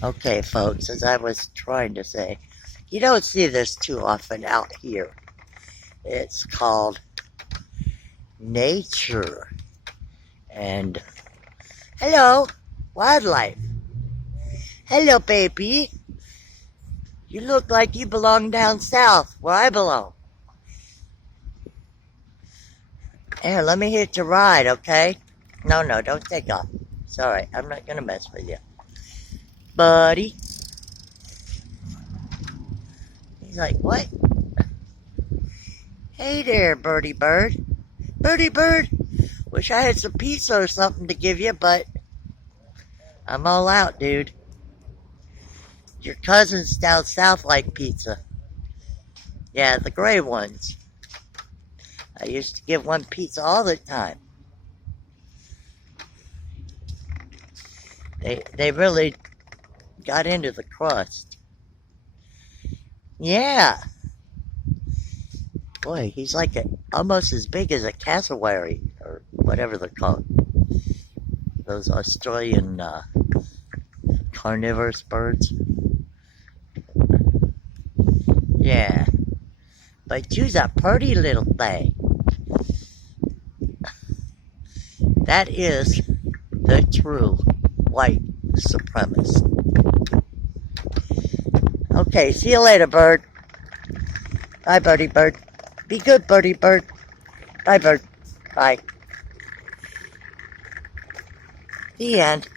Okay, folks, as I was trying to say, you don't see this too often out here. It's called nature. And hello, wildlife. Hello, baby. You look like you belong down south, where I belong. Here, let me hitch a ride, okay? No, no, don't take off. Sorry, I'm not gonna mess with you. Buddy. He's like, what? Hey there, birdie bird. Birdie bird. Wish I had some pizza or something to give you, but I'm all out, dude. Your cousins down south like pizza. Yeah, the gray ones. I used to give one pizza all the time. They really got into the crust. Yeah. Boy, he's like almost as big as a cassowary, or whatever they're called. Those Australian carnivorous birds. Yeah. But you's a pretty little thing. That is the true white supremacist. Okay, see you later, bird. Bye, birdie bird. Be good, birdie bird. Bye, bird. Bye. The end.